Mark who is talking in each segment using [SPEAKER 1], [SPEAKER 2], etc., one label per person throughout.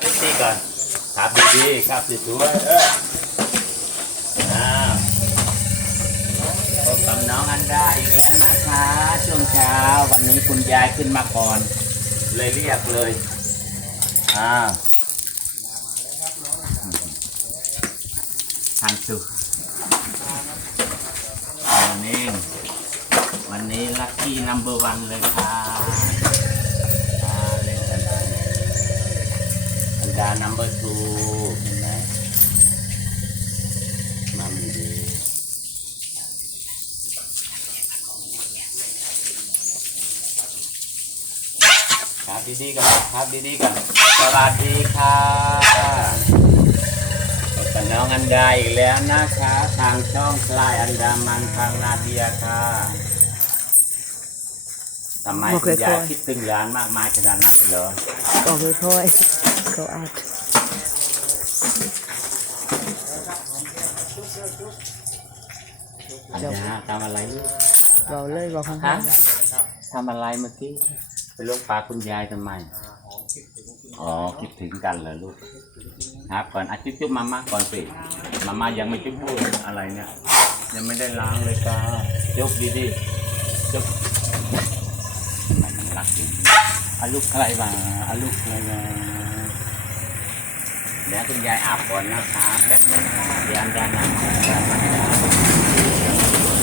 [SPEAKER 1] เอฟซีก่อนครับดีๆครับสวยๆเอออ้าวพบกับน้องอันดาอีกแล้วนะคะ ช่วงเช้าวันนี้คุณยายขึ้นมาก่อน เลยเรียกเลยอ้าวทางสุวันนี้วันนี้ลัคกี้นัมเบอร์วันเลยค่ะอ่าเล่นกันได้อัน ดานัมเบอร์ทูเห็นไหมมามีดีครับดีๆกันครับดีๆกันสวัสดีค่ะพบกับน้องอันดาอีกแล้วนะคะ ทางช่องคลายอันดามันทางนาเดียค่ะทำไม
[SPEAKER 2] บอก
[SPEAKER 1] คุณยาย
[SPEAKER 2] ค่อยๆ
[SPEAKER 1] คิดถึงร้านมากมายขนาดนั้นเลยเหรอ
[SPEAKER 2] บอกค่อยๆเขาอัด
[SPEAKER 1] อันนี้ฮะทำอะไรลูก
[SPEAKER 2] บอกเลยบอกข้าง
[SPEAKER 1] ฮะทำอะไรเมื่อกี้ไปลูกปลาคุณยายทำไม อ๋อ คิดถึงกันเหรอลูกครับก่อนอาจุ๊บจุ๊บมาม่าก่อนสิ มาม่ายังไม่จุ๊บพูดอะไรเนี่ย ยังไม่ได้ล้างเลยจ้าจุ๊บดีดีๆจุ๊บทำไมมันรักจริงอาลูกใครมาอาลูกใครมาเดี๋ยวคุณยายอาบก่อนนะคะแป๊บนึงเดี๋ยวอันดานะ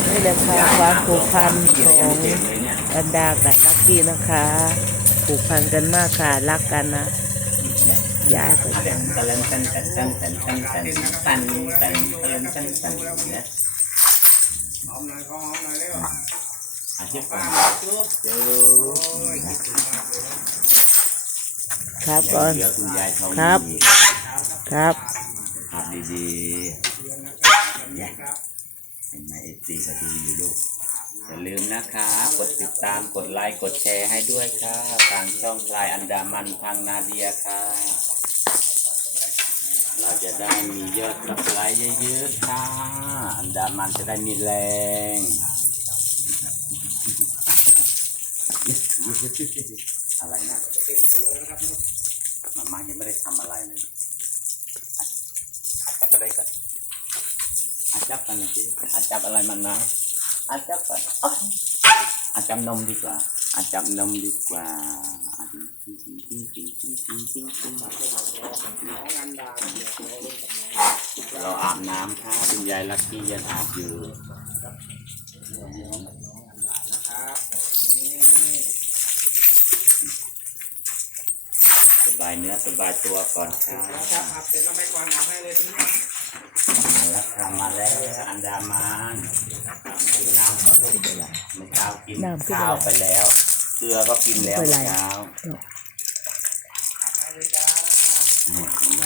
[SPEAKER 2] นี่แหละค่ะความผูกพันของ
[SPEAKER 1] กัน
[SPEAKER 2] ดากับลักกี้นะคะผูกพันกันมากค่ะรักกันนะยายก็
[SPEAKER 1] ต้นต้นต้นต้นต้นต้นต้นต้นต้นต้นต้นต้นต้นนี่ย
[SPEAKER 3] หอมหน่อยหอมหน่อยเร็ว
[SPEAKER 1] อาชีพก่อนจู
[SPEAKER 2] ครับก่อน
[SPEAKER 1] เดี๋ยวคุณยายเขา
[SPEAKER 2] ครับ ครับ
[SPEAKER 1] ครับดีๆเนี่ยเห็นไหมเอฟซีก็ดูอยู่ลูกอย่าลืมนะคะกดติดตามกดไลค์กดแชร์ให้ด้วยค่ะทางช่องพลายอันดามันทางนาเดียค่ะเราจะได้มียอดกดไลค์เยอะๆค่ะอันดามันจะได้มีแรง อะไรนะมาม่ายังไม่ได้ทำอะไรเลยอาจับอะไรกันอาจับกันนะสิอาจับอะไรมันนะอาจับกันอ๊ะอาจับนมดีกว่าอาจับนมดีกว่าเราอาบน้ำค่ะคุณยายลักกี้ยังอาบอยู่ บายเนื้อสบายตัวก่อนค่ะ
[SPEAKER 3] ครับอาบเสร็จแล้วไม่กวาดเอาให้เลยทีนี้
[SPEAKER 1] มาแล้วค่ะมาแล้วอันดามันกินน้ำก่อนเมื่อเช้ากินข้าวไปแล้ว เกลือก็กินแล้วเมื่อเช้านี่เห็นไหม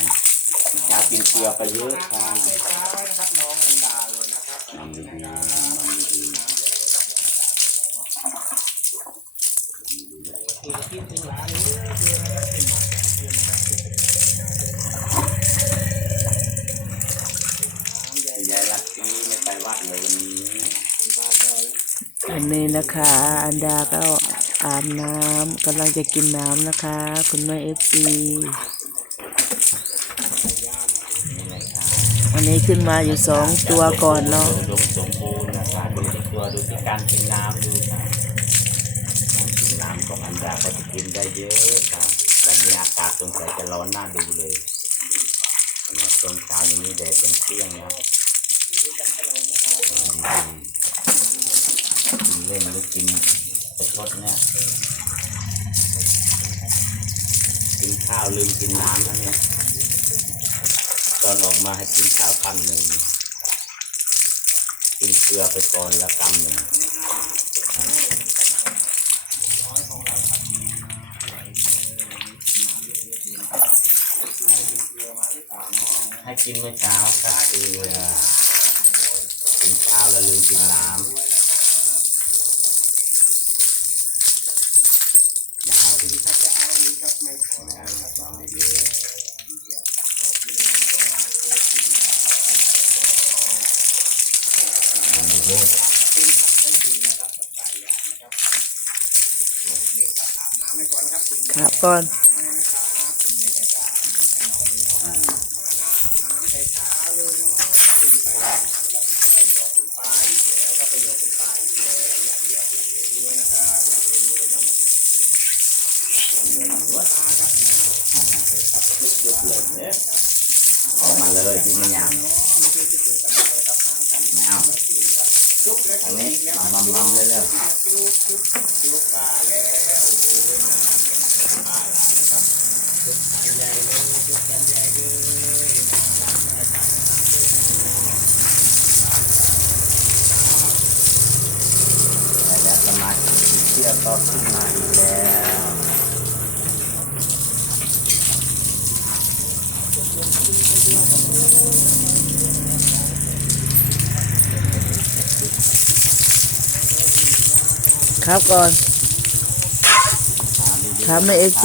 [SPEAKER 1] เมื่อเช้ากินเกลือไปเยอะค่ะ
[SPEAKER 3] เช้านะครับน้องอันดาเลยนะครับ
[SPEAKER 1] นำดีๆนำดี
[SPEAKER 3] คิดถึงหลานเยอะเลยนะครับ
[SPEAKER 1] ๆยายลักกี้ไม่ไปวัดเลยวันนี้
[SPEAKER 2] อั นะคะ อันดาก็อาบน้ำกำลังจะกินน้ำนะคะ คุณแม่เอฟซีวันนี้ขึ้นมาอยู่สองตัวก่อนเนาะ
[SPEAKER 1] ดมสมบูรณ์นะคะดูที่ตัวดูที่การกินน้ำดูค่ะการกินน้ำของอันดาก็จะกินได้เยอะค่ะวันนี้อากาศสงสัยจะร้อนน่าดูเลยตอนเช้าอย่างนี้แดดเป็นเปรี้ยงนะ เล่นหรือกินประชดเนี่ยกินข้าวลืมกินน้ำนะเนี่ยตอนออกมาให้กินข้าวคำหนึ่งกินเกลือไปก่อนแล้วกำหนึ่งให้กินเมื่อเช้าครับเกลือ เราลืมกินน้ำยานะ
[SPEAKER 3] ครับ ค
[SPEAKER 2] รับก่อน
[SPEAKER 3] ประโยคคุณป้าอีกแล้วอยากอยากอยากเรียนด้วยนะครับอยากเรียนด้วยเนาะเรียนหัวตาครับครับ
[SPEAKER 1] ยุบเลยเนี่ยออกมาเลยที่ไม่ยาก
[SPEAKER 3] เนาะไม่ใช่ที่เกิดกันอะไรครับห่างกัน
[SPEAKER 1] ไม่เอา
[SPEAKER 3] จุ๊บแล้ว
[SPEAKER 1] อันนี้มามัมมัมเลยเลย
[SPEAKER 3] จุ๊บจุ๊บจุ๊บป้าแล้วโอ้ยน่ารักเป็นป้าหลานนะครับจุ๊บกันใหญ่เลยจุ๊บกันใหญ่เลยน่ารักน่าชังนะครับ
[SPEAKER 1] ไปแล้วสมา ธิเชือกก็ขึ้นมาอีกแล้ว
[SPEAKER 2] ครับก่อน ครับแม่ FG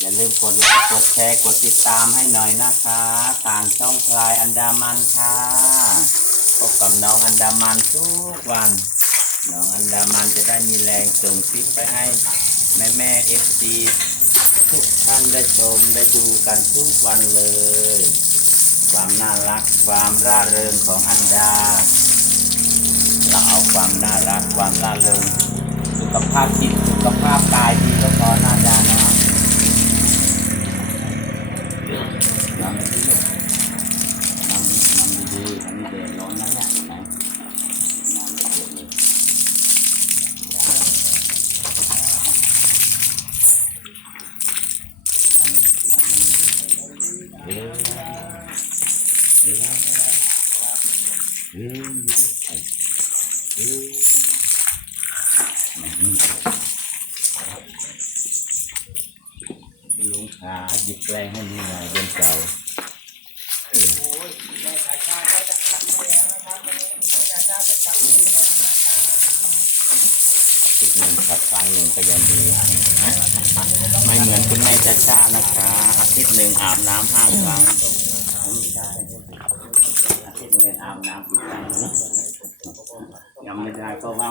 [SPEAKER 1] อย่าลืมกดไลค์กดแชร์กดติดตามให้หน่อยนะคะทางช่องพลายอันดามันค่ะ พบกับน้องอันดามันทุกวัน น้องอันดามันจะได้มีแรงส่งคลิปไปให้แม่แม่เอฟซีทุกท่านได้ชมได้ดูกันทุกวันเลย ความน่ารักความร่าเริงของอันดา เราเอาความน่ารักความร่าเริงสุขภาพจิตสุขภาพกายดี ลุงขาหยิบแปลงให้ดูหน่อยบนเสา
[SPEAKER 3] โอ้ยแม่ชายชาก็จะขัดให้แล้วนะครับวันนี้แม่ชาย ชาจะขัดให้แล้วนะครับ
[SPEAKER 1] ทุกหนึ่งขัดครั้งหนึ่งก็ยังดีนะไม่เหมือนคุณแม่จ้าชานะคะอาทิตย์หนึ่งอาบน้ำห้าครั้งอาทิตย์หนึ่งอาบน้ำกี่ครั้งยังไม่ได้เพราะว่า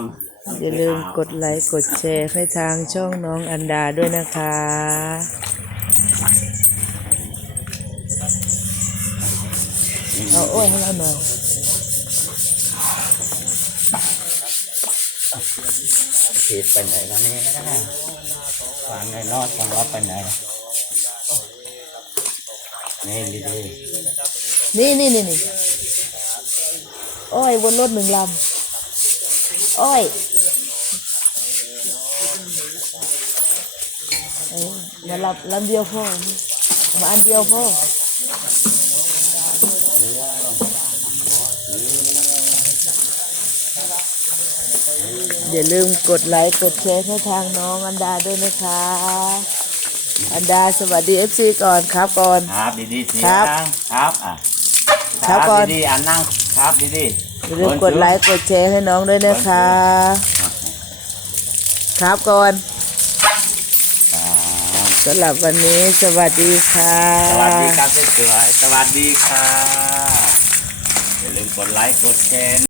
[SPEAKER 2] อย่าลืมกดไลค์กดแชร์ให้ทางช่องน้องอันดาด้วยนะคะเอาโอ้ยให้เราหน่อย
[SPEAKER 1] ผิดไปไหนแล้วเนี่ยฟังไงนอดฟังว่าไปไหน นี่ดีดี
[SPEAKER 2] นี่นี่นี่นี่อ้อยบนรถหนึ่งลำ อ้อยเอ้ยมาลำลำเดียวพอมาอันเดียวพอ อย่าลืมกดไลค์กดแชร์ให้ทางน้องอันดาด้วยนะคะ อันดาสวัสดีเอฟซีก่อนครับก่อน
[SPEAKER 1] ครับดีดีเสีย
[SPEAKER 2] ครับ
[SPEAKER 1] งครับอะ
[SPEAKER 2] ครับก่อน
[SPEAKER 1] ดีๆอะนั่งครับดีดี
[SPEAKER 2] อย่าลืมกดไลค์กดแชร์ให้น้องด้วยนะคะ ครับก่อน
[SPEAKER 1] ครับ
[SPEAKER 2] สำหรับวันนี้สวัสดีค่ะ
[SPEAKER 1] สวัสดีครับสวยๆสวัสดีค่ะอย่าลืมกดไลค์กดแชร์